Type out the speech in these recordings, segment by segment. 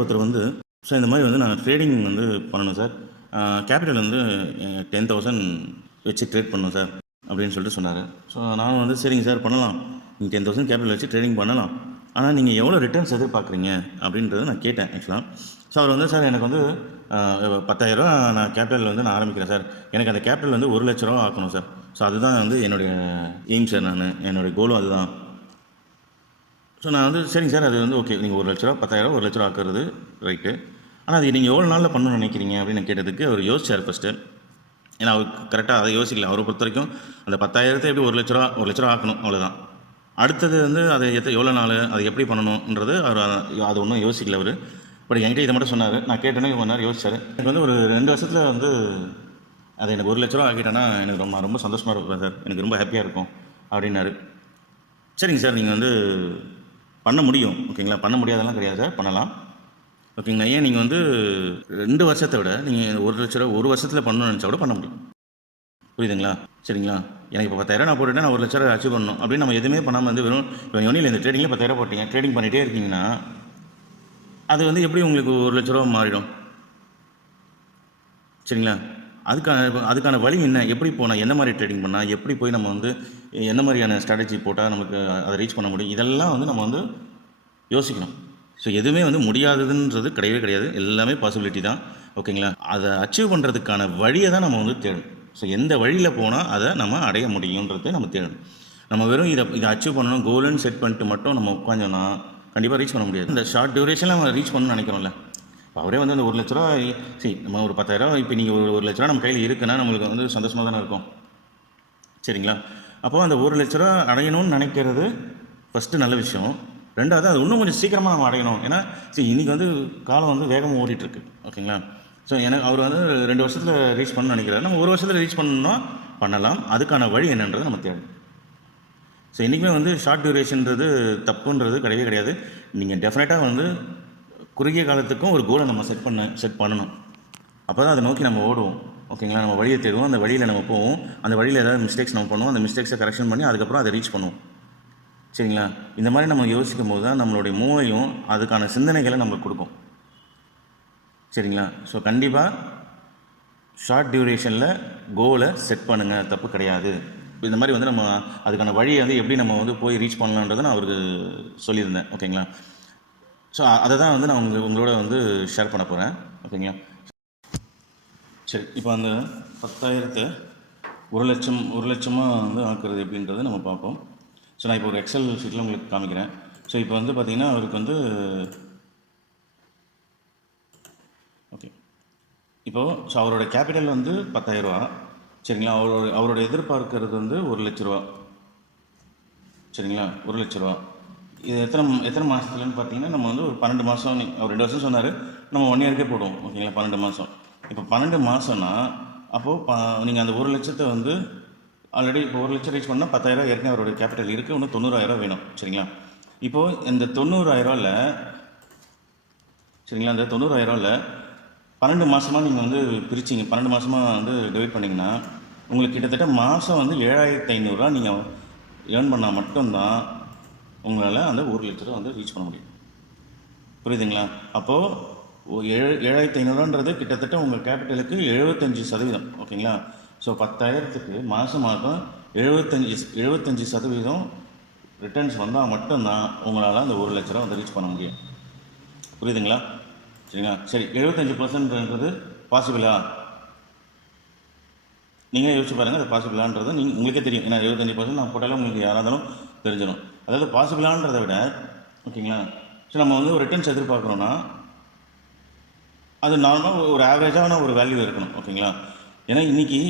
ஒருத்தர் வந்து சார் இந்த மாதிரி வந்து நாங்கள் ட்ரேடிங் வந்து பண்ணணும் சார். கேபிட்டல் வந்து 10,000 வச்சு ட்ரேட் பண்ணணும் சார் அப்படின்னு சொல்லிட்டு சொன்னார். ஸோ நான் வந்து சரிங்க சார் பண்ணலாம், நீங்கள் 10,000 கேபிட்டல் வச்சு ட்ரேடிங் பண்ணலாம், ஆனால் நீங்கள் எவ்வளோ ரிட்டர்ன்ஸ் எதிர்பார்க்குறீங்க அப்படின்றத நான் கேட்டேன் ஆக்சுவலாக. ஸோ அவர் வந்து சார் எனக்கு வந்து 10,000 நான் கேபிட்டல் வந்து நான் ஆரம்பிக்கிறேன் சார், எனக்கு அந்த கேபிட்டல் வந்து 1,00,000 ரூபா ஆக்கணும் சார். ஸோ அதுதான் வந்து என்னுடைய எய்ம் சார், என்னுடைய கோலும் அதுதான். ஸோ நான் வந்து சரிங்க சார், அது வந்து ஓகே, நீங்கள் 1,00,000 10,000 1,00,000 ஆக்குறது ரைட்டு, ஆனால் அது நீங்கள் எவ்வளோ நாளில் பண்ணணும்னு நினைக்கிறீங்க அப்படின்னு நான் கேட்டதுக்கு அவர் யோசிச்சார் ஃபஸ்ட்டு. ஏன்னா அவர் கரெக்டாக அதை யோசிக்கல. அவரை பொறுத்த வரைக்கும் அந்த 10,000 எப்படி 1,00,000 ஆக்கணும், அவ்வளோதான். அடுத்தது வந்து அதை எவ்வளோ நாள் அதை எப்படி பண்ணணுன்றது அவர் அது ஒன்றும் யோசிக்கல அவர். பட் என்கிட்ட இதை மட்டும் சொன்னார். நான் கேட்டேன்னு 1 நேரம் யோசிச்சார். எனக்கு வந்து ஒரு 2 வருஷத்தில் வந்து அது எனக்கு 1,00,000 ஆக்கிட்டேன்னா எனக்கு ரொம்ப சந்தோஷமாக இருக்கும் சார், எனக்கு ரொம்ப ஹாப்பியாக இருக்கும் அப்படின்னாரு. சரிங்க சார், நீங்கள் வந்து பண்ண முடியும் ஓகேங்களா, பண்ண முடியாதெல்லாம் கிடையாது சார், பண்ணலாம் ஓகேங்களா. ஏன் நீங்கள் வந்து 2 வருஷத்தை விட நீங்கள் 1,00,000 1 வருஷத்தில் பண்ணணும்னு நினச்சா கூட பண்ண முடியும், புரியுதுங்களா? சரிங்களா, எனக்கு இப்போ 10,000 நான் போட்டுவிட்டேன், நான் 1,00,000 அச்சீவ் பண்ணணும் அப்படின்னு நம்ம எதுவுமே பண்ணாமல் வந்து வெறும் இப்போ ஒன்றும் இந்த ட்ரேடிங்கில் 10,000 போட்டீங்க, ட்ரேடிங் பண்ணிகிட்டே இருக்கீங்கன்னா அது வந்து எப்படி உங்களுக்கு 1,00,000 ரூபா மாறிடும்? சரிங்களா, அதுக்கான வழி என்ன, எப்படி போனால், என்ன மாதிரி ட்ரேடிங் பண்ணால், எப்படி போய் நம்ம வந்து என்ன மாதிரியான ஸ்ட்ராட்டஜி போட்டால் நமக்கு அதை ரீச் பண்ண முடியும், இதெல்லாம் வந்து நம்ம வந்து யோசிக்கணும். ஸோ எதுவுமே வந்து முடியாததுன்றது கிடையவே கிடையாது, எல்லாமே பாசிபிலிட்டி தான் ஓகேங்களா. அதை அச்சீவ் பண்ணுறதுக்கான வழியை தான் நம்ம வந்து தேடணும். ஸோ எந்த வழியில் போனால் அதை நம்ம அடைய முடியுன்றதை நம்ம தேடணும். நம்ம வெறும் இதை அச்சீவ் பண்ணணும் கோல்னு செட் பண்ணிட்டு மட்டும் நம்ம உட்காந்தோன்னா கண்டிப்பாக ரீச் பண்ண முடியாது. இந்த ஷார்ட் டியூரேஷனில் நம்ம ரீச் பண்ணணும்னு நினைக்கிறோம்ல, இப்போ அவரே வந்து அந்த 1,00,000 ரூபா, சரி நம்ம ஒரு 10,000 இப்போ நீங்கள் ஒரு 1,00,000 ரூபா நம்ம கையில் இருக்குன்னா நம்மளுக்கு வந்து சந்தோஷமாக தானே இருக்கும், சரிங்களா. அப்போது அந்த 1,00,000 ரூபா அடையணும்னு நினைக்கிறது ஃபஸ்ட்டு நல்ல விஷயம். ரெண்டாவது அது இன்னும் கொஞ்சம் சீக்கிரமாக நம்ம அடையணும். ஏன்னா சரி இன்றைக்கி வந்து காலம் வந்து வேகமாக ஓடிட்டுருக்கு ஓகேங்களா. ஸோ எனக்கு அவர் வந்து 2 வருஷத்தில் ரீச் பண்ணணும்னு நினைக்கிறாரு, நம்ம 1 வருஷத்தில் ரீச் பண்ணணும்னா பண்ணலாம். அதுக்கான வழி என்னன்றது நம்ம தேடும். ஸோ இன்றைக்குமே வந்து ஷார்ட் டியூரேஷன்றது தப்புன்றது கிடையவே கிடையாது. நீங்கள் டெஃபினட்டாக வந்து குறுகிய காலத்துக்கும் ஒரு கோலை நம்ம செட் பண்ணணும். அப்போ தான் அதை நோக்கி நம்ம ஓடுவோம் ஓகேங்களா. நம்ம வழியை தேடுவோம், அந்த வழியில் நம்ம போவோம், அந்த வழியில் ஏதாவது மிஸ்டேக்ஸ் நம்ம பண்ணுவோம், அந்த மிஸ்டேக்ஸை கரெக்ஷன் பண்ணி அதுக்கப்புறம் அதை ரீச் பண்ணுவோம், சரிங்களா. இந்த மாதிரி நம்ம யோசிக்கும் போது தான் நம்மளுடைய மூளையும் அதுக்கான சிந்தனைகளை நம்மளுக்கு கொடுக்கும், சரிங்களா. ஸோ கண்டிப்பாக ஷார்ட் டியூரேஷனில் கோலை செட் பண்ணுங்கள், தப்பு கிடையாது. இந்த மாதிரி வந்து நம்ம அதுக்கான வழியை வந்து எப்படி நம்ம வந்து போய் ரீச் பண்ணலான்றதை நான் அவருக்கு சொல்லியிருந்தேன் ஓகேங்களா. ஸோ அதை தான் வந்து நான் உங்களோட வந்து ஷேர் பண்ண போகிறேன் ஓகேங்களா. சரி, இப்போ அந்த 10,000 1,00,000 வந்து ஆக்குறது எப்படின்றத நம்ம பார்ப்போம். ஸோ நான் இப்போ ஒரு எக்ஸல் ஷீட்டில் உங்களுக்கு காமிக்கிறேன். ஸோ இப்போ வந்து பார்த்திங்கன்னா அவருக்கு வந்து ஓகே, இப்போது ஸோ அவரோட கேபிட்டல் வந்து 10,000 ரூபா, சரிங்களா. அவரோட எதிர்பார்க்கறது வந்து 1,00,000 ரூபா, சரிங்களா. 1,00,000 ரூபா இது எத்தனை மாதத்துலன்னு பார்த்தீங்கன்னா நம்ம வந்து ஒரு 12 மாதம், அவர் 2 வருஷம் சொன்னார், நம்ம 1 இயருக்கே போடுவோம் ஓகேங்களா. 12 மாதம். இப்போ 12 மாதம்னா அப்போது நீங்கள் அந்த 1,00,000 வந்து ஆல்ரெடி இப்போ 1,00,000 ரீச் பண்ணால் 10,000 ஏற்கனவே அவரோட கேபிட்டல் இருக்குது, இன்னும் 90,000 வேணும், சரிங்களா. இப்போது இந்த 90,000 சரிங்களா, அந்த 90,000 12 மாதமாக நீங்கள் வந்து பிரிச்சிங்க, 12 மாதமாக வந்து டிவைட் பண்ணிங்கன்னா உங்களுக்கு கிட்டத்தட்ட மாதம் வந்து 7,500 நீங்கள் ஏர்ன் பண்ணால் மட்டும்தான் உங்களால் அந்த 1,00,000 வந்து ரீச் பண்ண முடியும், புரியுதுங்களா. அப்போது 7,500ன்றது கிட்டத்தட்ட உங்கள் கேபிட்டலுக்கு 75% ஓகேங்களா. ஸோ 10,000க்கு மாதம் 75% ரிட்டர்ன்ஸ் வந்தால் மட்டும்தான் உங்களால் அந்த 1,00,000 வந்து ரீச் பண்ண முடியும், புரியுதுங்களா. சரிங்களா. சரி, 75%ன்றது பாசிபிளா? நீங்கள் யோசிச்சு பாருங்கள், அது பாசிபிளான்றது உங்களுக்கே தெரியும். ஏன்னா 75% நான் போட்டாலும் உங்களுக்கு யாராக இருந்தாலும் தெரிஞ்சிடும். அதாவது பாசிபிளான்றதை விட ஓகேங்களா. ஸோ நம்ம வந்து ஒரு ரிட்டர்ன்ஸ் எதிர்பார்க்குறோன்னா அது நார்மலாக ஒரு ஆவரேஜான ஒரு வேல்யூ இருக்கணும் ஓகேங்களா. ஏன்னா இன்றைக்கி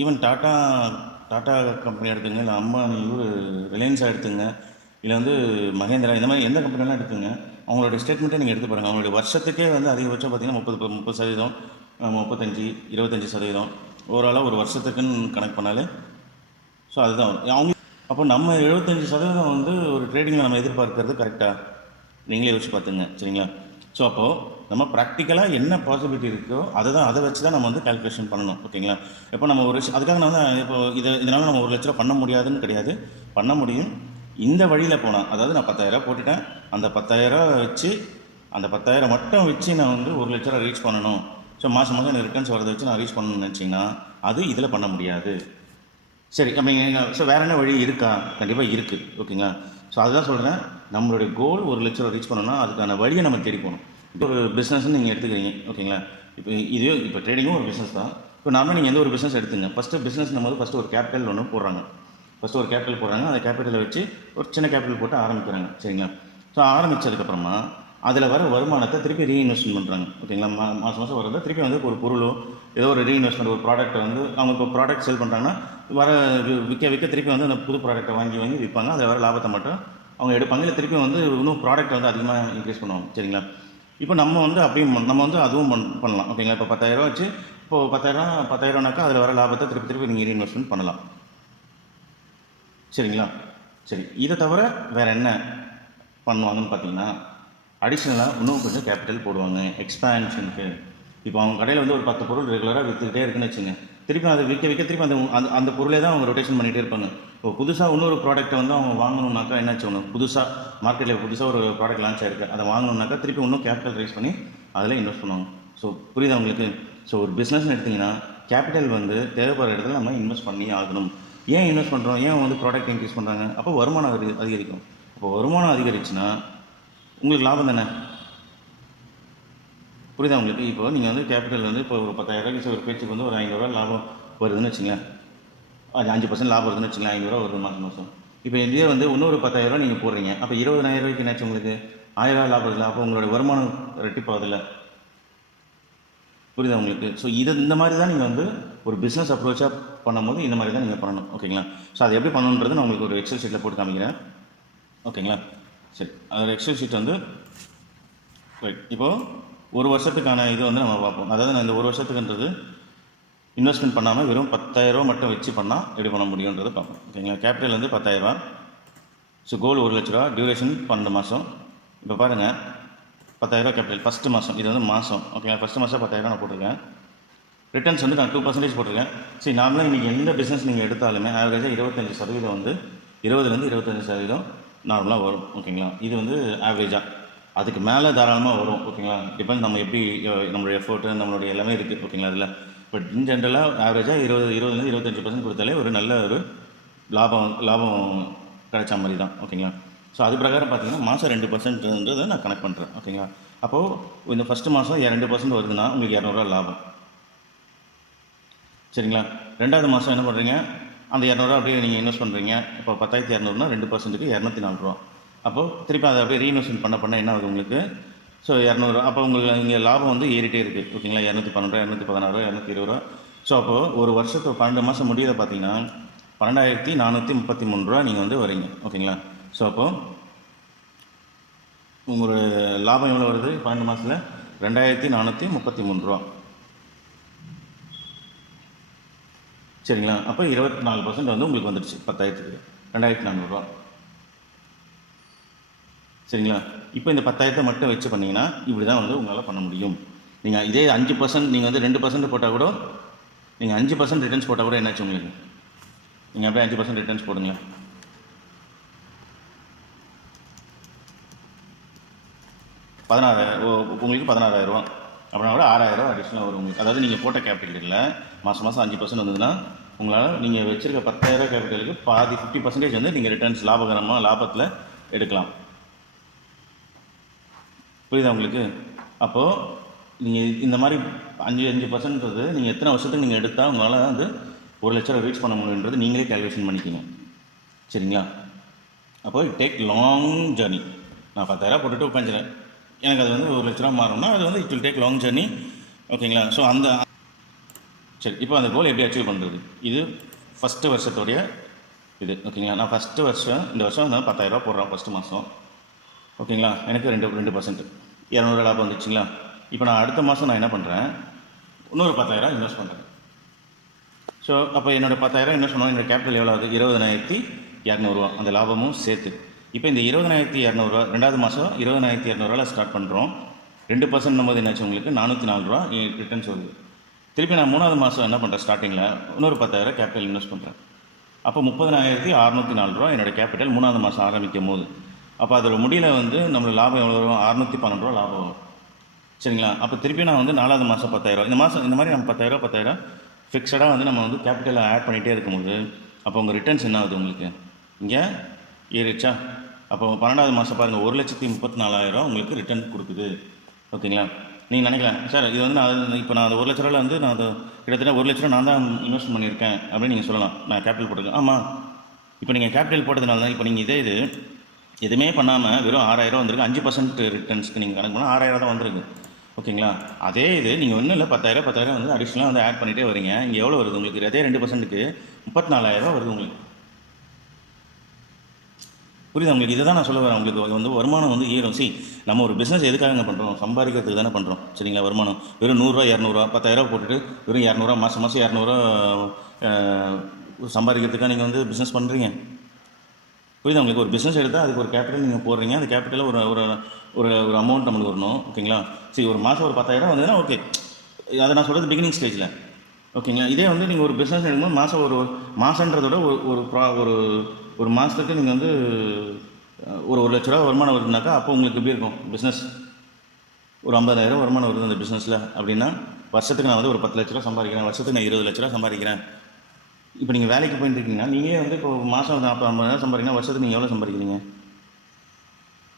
ஈவன் டாட்டா கம்பெனி எடுத்துங்க, இல்லை அம்பானி ரிலையன்ஸாக எடுத்துங்க, இல்லை வந்து மகேந்திரா, இந்த மாதிரி எந்த கம்பெனிலாம் எடுத்துங்க, அவங்களோட ஸ்டேட்மெண்ட்டே நீங்கள் எடுத்து பாருங்கள். அவங்களுடைய வருஷத்துக்கே வந்து அதிகபட்சம் பார்த்திங்கன்னா 30%, 35, 25% ஓவராலாக ஒரு வருஷத்துக்குன்னு கணக்கு பண்ணாலே ஸோ அதுதான் அவங்க. அப்போ நம்ம 75% வந்து ஒரு ட்ரேடிங்கில் நம்ம எதிர்பார்க்கறது கரெக்டாக நீங்களே யோசிச்சு பார்த்துங்க, சரிங்களா. ஸோ அப்போது நம்ம ப்ராக்டிக்கலாக என்ன பாசிபிலிட்டி இருக்கோ அதை வச்சு தான் நம்ம வந்து கால்குலேஷன் பண்ணணும் ஓகேங்களா. இப்போ நம்ம அதுக்காக நான் வந்து இப்போ இதனால் நம்ம 1,00,000 பண்ண முடியாதுன்னு கிடையாது, பண்ண முடியும். இந்த வழியில் போனால், அதாவது நான் 10,000 போட்டுட்டேன், அந்த 10,000 வச்சு அந்த 10,000 மட்டும் வச்சு நான் வந்து 1,00,000 ரீச் பண்ணணும், ஸோ மாதம் மாதம் எனக்கு ரிட்டர்ன்ஸ் வரதை வச்சு நான் ரீச் பண்ணணும்னு நினச்சிங்கன்னா அது இதில் பண்ண முடியாது. சரி, அப்போ ஸோ வேறு என்ன வழி இருக்கா? கண்டிப்பாக இருக்குது. ஓகேங்களா? ஸோ அதுதான் சொல்கிறேன், நம்மளுடைய கோல் 1,00,000 ரீச் பண்ணணும்னா அதுக்கான வழியை நம்ம தேடி போகணும். இப்போ ஒரு பிஸ்னஸ்ன்னு நீங்கள் எடுத்துக்கிறீங்க. ஓகேங்களா? இப்போ ட்ரேடிங்கும் ஒரு பிஸ்னஸ் தான். இப்போ நார்மலாக நீங்கள் எந்த ஒரு பிஸ்னஸ் எடுத்துங்க, பிஸ்னஸ் நம்ம ஃபஸ்ட்டு ஒரு கேபிட்டல் ஒன்று போடுறாங்க. ஒரு கேபிட்டல் போடுறாங்க. அந்த கேபிட்டலை வச்சு ஒரு சின்ன கேபிட்டல் போட்டு ஆரம்பிக்கிறாங்க. சரிங்களா? ஸோ ஆரம்பித்ததுக்கப்புறமா அதில் வர வருமானத்தை திருப்பி ரீஇன்வெஸ்ட்மெண்ட் பண்ணுறாங்க. ஓகேங்களா? மாதம் மாதம் வரதை திருப்பி வந்து ஒரு பொருளோ ஏதோ ஒரு ரீஇன்வெஸ்ட்மெண்ட், ஒரு ப்ராடக்ட்டை வந்து அவங்க இப்போ ப்ராடக்ட் சேல் பண்ணுறாங்கன்னா வர விற்க திருப்பி வந்து அந்த புது ப்ராடக்ட்டை வாங்கி விற்பாங்க. அதில் வர லாபத்தை மட்டும் அவங்க எடுப்பாங்க. இல்லை திருப்பி வந்து இன்னும் ப்ராடக்ட்டை வந்து அதிகமாக இன்க்ரீஸ் பண்ணுவாங்க. சரிங்களா? இப்போ நம்ம வந்து அப்படியும் நம்ம வந்து அதுவும் பண்ணலாம். ஓகேங்களா? இப்போ 10,000 வச்சு இப்போது 10,000னாக்கா அதில் வர லாபத்தை திருப்பி நீங்கள் ரீஇன்வெஸ்ட்மெண்ட் பண்ணலாம். சரிங்களா? சரி, இதை தவிர வேறு என்ன பண்ணுவாங்கன்னு பார்த்தீங்கன்னா, அடிஷ்னலாக இன்னும் கொஞ்சம் கேபிட்டல் போடுவாங்க எக்ஸ்பேன்ஷனுக்கு. இப்போ அவங்க கடையில் வந்து ஒரு 10 பொருள் ரெகுலராக விற்றுக்கிட்டே இருக்குன்னு வச்சுங்க, திருப்பி அதை விற்க திருப்பி அந்த பொருளே தான் அவங்க ரொட்டேஷன் பண்ணிகிட்டே இருப்பாங்க. இப்போ புதுசாக இன்னொரு ப்ராடக்ட்டை வந்து அவங்க வாங்கணுன்னாக்கா என்னாச்சு, அவங்க மார்க்கெட்டில் ஒரு ப்ராடக்ட் லான்ச் ஆகிருக்கு, அதை வாங்கணுன்னாக்கா திருப்பி இன்னும் கேபிட்டல் ரைஸ் பண்ணி அதில் இன்வெஸ்ட் பண்ணுவாங்க. ஸோ புரியுதா உங்களுக்கு? ஸோ ஒரு பிஸ்னஸ்ன்னு எடுத்திங்கன்னா கேபிட்டல் வந்து தேவைப்படுற இடத்துல நம்ம இன்வெஸ்ட் பண்ணி ஆகணும். ஏன் இன்வெஸ்ட் பண்ணுறோம்? ஏன் வந்து ப்ராடக்ட் இன்க்ரீஸ் பண்ணுறாங்க? அப்போ வருமானம் அதிகரிக்கும். அப்போ வருமானம் அதிகரிச்சுன்னா உங்களுக்கு லாபம் தானே. புரியுதா உங்களுக்கு? இப்போ நீங்கள் வந்து கேபிட்டல் வந்து இப்போ ஒரு 10,000 ஒரு பேச்சுக்கு வந்து ஒரு 500 லாபம் வருதுன்னு வச்சுங்களேன், அது 5% லாபம் வருதுன்னு வச்சுங்களேன், 500 வருது மாதம். இப்போ இதே வந்து இன்னொரு 10,000 நீங்கள் போடுறீங்க, அப்போ 20,000 என்னாச்சு உங்களுக்கு? 1000 லாபம் இருக்குல்ல, அப்போ உங்களோட வருமானம் ரெட்டிப்பாகுதுல்ல. புரியுதா உங்களுக்கு? ஸோ இந்த மாதிரி தான் நீங்கள் வந்து ஒரு பிஸ்னஸ் அப்ரோச்சாக பண்ணும்போது இந்த மாதிரி தான் நீங்கள் பண்ணணும். ஓகேங்களா? ஸோ அது எப்படி பண்ணணுன்றது நான் உங்களுக்கு ஒரு எக்ஸல் ஷீட்டில் போட்டு காமிக்கிறேன். ஓகேங்களா? சரி, அதில் எக்ஸல் ஷீட் வந்து ரைட். இப்போது ஒரு வருஷத்துக்கான இது வந்து நம்ம பார்ப்போம். அதாவது நான் இந்த ஒரு வருஷத்துக்குன்றது இன்வெஸ்ட்மெண்ட் பண்ணாமல் வெறும் 10,000 மட்டும் வச்சு பண்ணால் எப்படி பண்ண முடியுன்றதை பார்ப்போம். ஓகேங்களா? கேபிட்டல் வந்து 10,000. ஸோ கோல் 1,00,000, டியூரேஷன் 12 மாதம். இப்போ பாருங்கள், 10,000 கேபிட்டல் ஃபஸ்ட்டு மாதம், இது வந்து மாதம். ஓகேங்களா? ஃபஸ்ட்டு மாதம் 10,000 நான் போட்டிருக்கேன். ரிட்டர்ன்ஸ் வந்து நான் 2% போட்டிருக்கேன். சரி, நார்மலாக இன்றைக்கி எந்த பிஸ்னஸ் நீங்கள் எடுத்தாலுமே ஆவரேஜாக 25% வந்து 20% 25% நார்மலாக வரும். ஓகேங்களா? இது வந்து ஆவரேஜாக. அதுக்கு மேலே தாராளமாக வரும். ஓகேங்களா? டிபெண்ட் நம்ம எப்படி நம்மளுடைய எஃபோர்ட்டு நம்மளுடைய எல்லாமே இருக்குது. ஓகேங்களா? அதில் பட் இன் ஜென்ரலாக ஆவரேஜாக 20 25% கொடுத்தாலே ஒரு நல்ல ஒரு லாபம் கிடைச்ச மாதிரி தான். ஓகேங்களா? ஸோ அது பிரகாரம் பார்த்தீங்கன்னா மாதம் 2%ன்றதை நான் கனெக்ட் பண்ணுறேன். ஓகேங்களா? அப்போது இந்த ஃபஸ்ட்டு மாதம் 2% வருதுன்னா உங்களுக்கு 200 லாபம். சரிங்களா? ரெண்டாவது மாதம் என்ன பண்ணுறீங்க, அந்த 200 அப்படியே நீங்கள் இன்வெஸ்ட் பண்ணுறீங்க. இப்போ 10,200னா 2%க்கு 204 அப்போது திருப்பி அதை அப்படியே ரீஇன்வெஸ்ட்மெண்ட் பண்ண என்ன ஆகுது உங்களுக்கு? ஸோ 200. அப்போ உங்களுக்கு இங்கே லாபம் வந்து ஏறிட்டே இருக்குது. ஓகேங்களா? 212, 216, 220. ஸோ அப்போது ஒரு வருஷத்துக்கு 12 மாதம் முடியதை பார்த்தீங்கன்னா 12,433 நீங்கள் வந்து வரீங்க. ஓகேங்களா? ஸோ அப்போது உங்களோட லாபம் எவ்வளோ வருது 12 மாதத்தில்? 2,433. சரிங்களா? அப்போ 24% வந்து உங்களுக்கு வந்துடுச்சு 10,000க்கு 2,400. சரிங்களா? இப்போ இந்த 10,000 மட்டும் வச்சு பண்ணிங்கன்னா இப்படி தான் வந்து உங்களால் பண்ண முடியும். நீங்கள் இதே 5% நீங்கள் வந்து 2% போட்டால் கூட, நீங்கள் 5% ரிட்டர்ன்ஸ் போட்டால் கூட என்னாச்சு உங்களுக்கு? நீங்கள் அப்படியே 5% ரிட்டர்ன்ஸ் போடுங்க. 16,000 உங்களுக்கு 16,000 அப்படின்னா கூட 6,000 அடிஷ்னலாக வரும் உங்களுக்கு. அதாவது நீங்கள் போட்ட கேபிட்டலில் மாதம் 5% வந்ததுன்னா உங்களால் நீங்கள் வச்சுருக்க 10,000 கேபிட்டலுக்கு பாதி 50% வந்து நீங்கள் ரிட்டர்ன்ஸ் லாபத்தில் எடுக்கலாம். புரியுதா உங்களுக்கு? அப்போது நீங்கள் இந்த மாதிரி 5% நீங்கள் எத்தனை வருஷத்துக்கு நீங்கள் எடுத்தால் உங்களால் வந்து 1,00,000 ரீச் பண்ண முடியுன்றது நீங்களே கேல்குலேஷன் பண்ணிக்கிங்க. சரிங்களா? அப்போது இட் டேக் லாங் ஜர்னி. நான் 10,000 போட்டுட்டு உட்காந்துறேன், எனக்கு அது வந்து 1,00,000 மாறணும்னா அது வந்து it will take long journey. ஓகேங்களா? ஸோ சரி, இப்போ அந்த கோல் எப்படி அச்சீவ் பண்ணுறது? இது ஃபஸ்ட்டு வருஷத்துடைய இது. ஓகேங்களா? நான் இந்த வருஷம் நான் 10,000 போடுறேன் ஃபஸ்ட்டு மாதம். ஓகேங்களா? எனக்கு 2% 200 லாபம் வந்துச்சுங்களா? இப்போ நான் அடுத்த மாதம் நான் என்ன பண்ணுறேன், இன்னொரு 10,000 இன்வெஸ்ட் பண்ணுறேன். ஸோ அப்போ என்னோடய 10,000 இன்வெஸ்ட் பண்ணால் என்னோடய கேபிட்டல் எவ்வளோ ஆகுது? 20,200 அந்த லாபமும் சேர்த்து. இப்போ இந்த 20,200 ரெண்டாவது மாதம் 20,200 ஸ்டார்ட் பண்ணுறோம். 2% போது என்னாச்சு உங்களுக்கு? 404 ரிட்டர்ன்ஸ் வருது. திருப்பி நான் 3வது மாதம் என்ன பண்ணுறேன், ஸ்டார்டிங்கில் இன்னொரு 10,000 கேபிட்டல் இன்வெஸ்ட் பண்ணுறேன். அப்போ 30,604 என்னோடய கேபிட்டல் 3வது மாதம் ஆரம்பிக்கும் போது. அப்போ அதில் முடியல வந்து நம்மளுக்கு லாபம் எவ்வளோ வரும்? 612 ரூபா லாபம் வரும். சரிங்களா? அப்போ திருப்பி நான் வந்து 4வது மாதம் 10,000 இந்த மாதிரி நம்ம 10,000 ஃபிக்ஸடாக வந்து நம்ம வந்து கேபிட்டலை ஆட் பண்ணிகிட்டே இருக்கும்போது அப்போ உங்கள் ரிட்டர்ன்ஸ் என்ன ஆகுது உங்களுக்கு? இங்கே ஏறிச்சா? அப்போ 12வது மாதம் பாருங்கள், 1,34,000 உங்களுக்கு ரிட்டர்ன் கொடுக்குது. ஓகேங்களா? நீங்கள் நினைக்கலாம், சார் இது வந்து நான் இப்போ நான் அந்த 1 லட்ச ரூபாவில் வந்து நான் அது கிட்டத்தட்ட 1 லட்ச ரூபா நான் தான் இன்வெஸ்ட் பண்ணியிருக்கேன் அப்படின்னு நீங்கள் சொல்லலாம். நான் கேபிட்டல் போட்டிருக்கேன். ஆமாம், இப்போ நீங்கள் கேபிட்டல் போட்டதுனால தான் இப்போ நீங்கள் இது எதுவுமே பண்ணாமல் வெறும் 6,000 வந்திருக்கு. 5% ரிட்டர்ன்ஸ்க்கு நீங்கள் கணக்கு பண்ணால் 6,000 தான் வந்திருக்கு. ஓகேங்களா? அதே இது நீங்கள் ஒன்றும் இல்லை, 10,000 வந்து அடிஷ்னலாக வந்து ஆட் பண்ணிகிட்டே வரீங்க. இங்கே எவ்வளோ வருது உங்களுக்கு? அதே 2%க்கு 34,000 வருது உங்களுக்கு. புரியுது உங்களுக்கு? இதை தான் நான் சொல்ல வரேன். உங்களுக்கு வந்து வருமானம் வந்து ஏறும். நம்ம ஒரு பிஸ்னஸ் எதுக்காக பண்ணுறோம்? சம்பாதிக்கிறதுக்கு தானே பண்ணுறோம். சரிங்களா? வருமானம் வெறும் 100 200 10,000 போட்டுட்டு வெறும் 200 மாதம் 200 சம்பாதிக்கிறதுக்காக நீங்கள் வந்து பிஸ்னஸ் பண்ணுறீங்க. புரியுது உங்களுக்கு? ஒரு பிஸ்னஸ் எடுத்தால் அதுக்கு ஒரு கேபிட்டல் நீங்கள் போடுறீங்க. அந்த கேபிட்டலில் ஒரு ஒரு ஒரு ஒரு அமௌண்ட் நம்மளுக்கு வரணும். ஓகேங்களா? ஒரு மாதம் ஒரு 10,000 வந்ததுன்னா ஓகே, அதை நான் சொல்கிறது பிகினிங் ஸ்டேஜில். ஓகேங்களா? இதே வந்து நீங்கள் ஒரு பிஸ்னஸ் எடுக்கும்போது மாதம் ஒரு மாதன்றதோட ஒரு ஒரு மாதத்துக்கு நீங்கள் வந்து ஒரு 1 லட்ச ரூபா வருமானம் வருதுனாக்கா அப்போ உங்களுக்கு எப்படி இருக்கும் பிஸ்னஸ்? ஒரு 50,000 வருமானம் வருது அந்த பிஸ்னஸில் அப்படின்னா வருஷத்துக்கு நான் வந்து ஒரு 10 லட்ச ரூபா சம்பாதிக்கிறேன், வருஷத்துக்கு நான் 20 லட்ச ரூபா சம்பாதிக்கிறேன். இப்போ நீங்கள் வேலைக்கு போயிட்டு இருக்கீங்கன்னா நீங்களே வந்து இப்போ மாதம் 40-50,000 சம்பாதிங்கன்னா வருஷத்துக்கு நீங்கள் எவ்வளோ சம்பாதிக்கிறீங்க?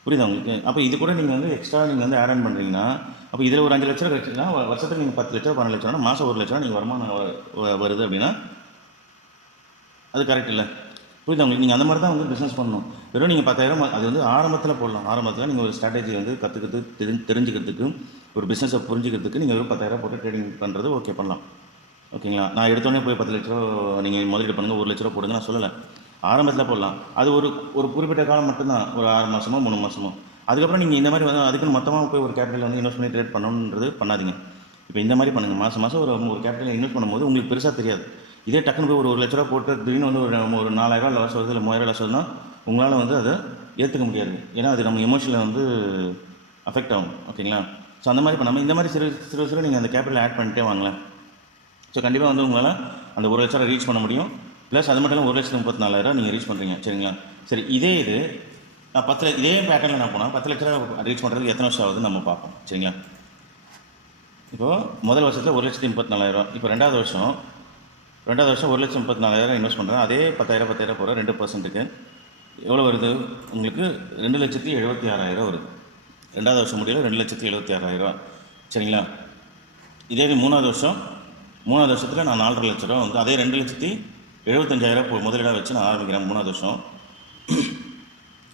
புரியுதா உங்களுக்கு? அப்போ இது கூட நீங்கள் வந்து எக்ஸ்ட்ரா நீங்கள் வந்து ஆட் ஆன் பண்ணுறீங்கன்னா அப்போ இதில் ஒரு 5 லட்ச ரூபா கிடச்சின்னா வருஷத்துக்கு நீங்கள் 10 லட்ச ரூபா 12 லட்ச ரூபா மாதம் 1 லட்ச ரூபா நீங்கள் வருமானம் வருது அப்படின்னா அது கரெக்ட் இல்லை. புரியுதா உங்களுக்கு? நீங்கள் அந்த மாதிரி தான் வந்து பிஸ்னஸ் பண்ணணும். வெறும் நீங்கள் 10,000 அது வந்து ஆரம்பத்தில் போடலாம். ஆரம்பத்தில் நீங்கள் ஒரு ஸ்ட்ராட்டஜி வந்து கற்றுக்கிறது தெரிஞ்சுக்கிறதுக்கு ஒரு பிஸ்னஸை புரிஞ்சுக்கிறதுக்கு நீங்கள் ஒரு 10,000 போட்டு ட்ரேடிங் பண்ணுறது ஓகே பண்ணலாம். ஓகேங்களா? நான் எடுத்தோடனே போய் 10 லட்ச ரூபா நீங்கள் முதலீடு பண்ணுங்கள், 1 லட்ச ரூபா போடுங்க நான் சொல்லலை. ஆரம்பத்தில் போடலாம். அது ஒரு குறிப்பிட்ட காலம் மட்டும்தான், ஒரு 6 மாதமோ 3 மாதமோ. அதுக்கப்புறம் நீங்கள் இந்த மாதிரி வந்து அதுக்குன்னு மொத்தமாக போய் ஒரு கேபிட்டல் வந்து இன்வெஸ்ட் பண்ணி ட்ரேட் பண்ணணுன்றது பண்ணாதீங்க. இப்போ இந்த மாதிரி பண்ணுங்கள். மாதம் ஒரு கேபிட்டல் இன்வெஸ்ட் பண்ணும்போது உங்களுக்கு பெருசாக தெரியாது. இதே டக்குன்னு போய் ஒரு லட்ச ரூபா போட்டு திடீர்னு வந்து ஒரு 4,000 லாஸ் வருது, இல்லை 3,000 லாஸ் வருதுன்னா உங்களால் வந்து அதை ஏற்றுக்க முடியாது. ஏன்னா அது நம்ம எமோஷனில் வந்து அஃபெக்ட் ஆகும். ஓகேங்களா? ஸோ அந்த மாதிரி பண்ணாமல் இந்த மாதிரி சிறு நீங்கள் அந்த கேபிட்டல் ஆட் பண்ணிட்டே வாங்கலாம். ஸோ கண்டிப்பாக வந்து உங்களால் அந்த 1 லட்ச ரூபா ரீச் பண்ண முடியும். ப்ளஸ் அது மட்டும் இல்லை 1,34,000 நீங்கள் ரீச் பண்ணுறீங்க. சரிங்களா? சரி, இது நான் இதே பேட்டர்னில் நான் போனால் 10 லட்ச ரூபா ரீச் பண்ணுறதுக்கு எத்தனை வருஷம் ஆகுதுன்னு நம்ம பார்ப்போம். சரிங்களா? இப்போது முதல் வருஷத்தில் 1,34,000. இப்போ ரெண்டாவது வருஷம் 1,34,000 இன்வெஸ்ட் பண்ணுறேன். அதே 10,000 போகிற 2%க்கு எவ்வளோ வருது உங்களுக்கு? 2,76,000 வருது. ரெண்டாவது வருஷம் முடியல 2,76,000. சரிங்களா? இதே மூணாவது வருஷத்தில் நான் 4,5 லட்ச ரூபா வந்து அதே 2,75,000 முதலீடாக வச்சு நான் ஆரம்பிக்கிறேன் மூணாவது வருஷம்.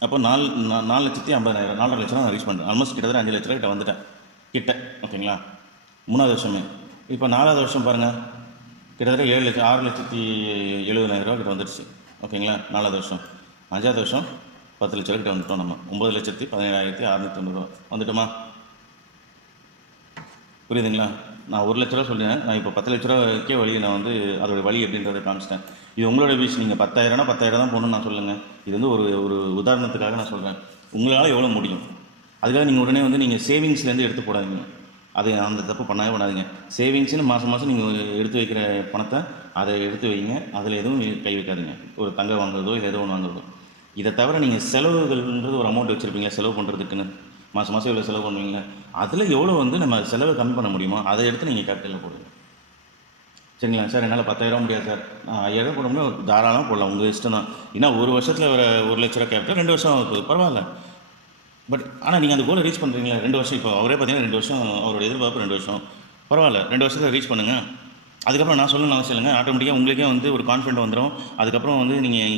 அப்போ 4,50,000 4,5 லட்ச ரூபா நான் ரீச் பண்ணுறேன். ஆல்மோஸ்ட் கிட்டத்தட்ட 5 லட்ச ரூபா கிட்ட வந்துட்டேன் கிட்ட. ஓகேங்களா? மூணாவது வருஷமே. இப்போ நாலாவது வருஷம் பாருங்கள், கிட்டத்தட்ட 6,70,000 கிட்ட வந்துடுச்சு. ஓகேங்களா? நாலாவது வருஷம். அஞ்சாவது வருஷம் 10 லட்ச ரூபா கிட்ட வந்துட்டோம். நம்ம 9,17,690 வந்துட்டோமா? புரியுதுங்களா? நான் 1 லட்ச ரூபா சொல்லினேன். நான் இப்போ 10 லட்ச ரூபாய்க்கே வழி நான் வந்து அதோடய வழி எப்படின்றத காமிச்சிட்டேன். இது உங்களோட விஷயம். நீங்கள் 10,000னா 10,000 தான் போகணுன்னு நான் சொல்லுங்கள். இது வந்து ஒரு உதாரணத்துக்காக நான் சொல்கிறேன். உங்களால் எவ்வளோ முடியும்? அதுக்காக நீங்கள் உடனே வந்து நீங்கள் சேவிங்ஸ்லேருந்து எடுத்து போடாதீங்க. அது அந்த தப்பு பண்ணவே பண்ணாதீங்க. சேவிங்ஸ்னு மாதம் நீங்கள் எடுத்து வைக்கிற பணத்தை அதை எடுத்து வைங்க. அதில் எதுவும் கை வைக்காதீங்க. ஒரு தங்கம் வாங்குறதோ இல்லை ஏதோ ஒன்று வாங்குறதோ. இதை தவிர நீங்கள் செலவுகள்ன்றது ஒரு அமௌண்ட் வச்சுருப்பீங்க செலவு பண்ணுறதுக்குன்னு. மாதம் எவ்வளோ செலவு பண்ணுவீங்க, அதில் எவ்வளோ வந்து நம்ம செலவை கம்மி பண்ண முடியுமோ அதை எடுத்து நீங்கள் கேபிட்டலில் போடுங்க. சரிங்களா? சார் என்னால் 10,000 முடியாது சார், 5,000 போட முடியும், தாராளமாக போடலாம், உங்கள் இஷ்டம் தான். ஏன்னா ஒரு வருஷத்தில் ஒரு 1 லட்ச ரூபா கேபிட்டல் 2 வருஷம் ஆகுது, பரவாயில்ல. பட் ஆனால் நீங்கள் அந்த கோலை ரீச் பண்ணுறீங்களா? 2 வருஷம். இப்போ அவரே பார்த்தீங்கன்னா 2 வருஷம் அவரோட எதிர்பார்ப்பு 2 வருஷம். பரவாயில்ல, 2 வருஷத்தில் ரீச் பண்ணுங்கள். அதுக்கப்புறம் நான் சொல்லணும்னு அவசியம் இல்லைங்க. ஆட்டோமேட்டிக்காக உங்களுக்கே வந்து ஒரு கான்ஃபிடென்ட் வந்துடும். அதுக்கப்புறம் வந்து நீங்கள்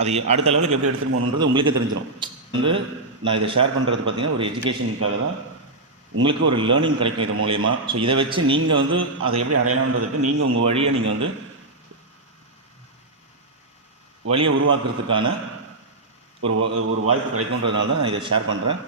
அது அடுத்த லெவலுக்கு எப்படி எடுத்துகிட்டு போகணுன்றது உங்களுக்கே தெரிஞ்சிடும். வந்து நான் இதை ஷேர் பண்ணுறது பார்த்தீங்கன்னா ஒரு எஜுகேஷனுக்காக தான். உங்களுக்கு ஒரு லேர்னிங் கிடைக்கும் இது மூலயமா. ஸோ இதை வச்சு நீங்கள் வந்து அதை எப்படி அடையலான்றதுக்கு நீங்கள் உங்கள் வழியை நீங்கள் வந்து வழியை உருவாக்குறதுக்கான ஒரு வாய்ப்பு கிடைக்குன்றதுனால தான் நான் இதை ஷேர் பண்ணுறேன்.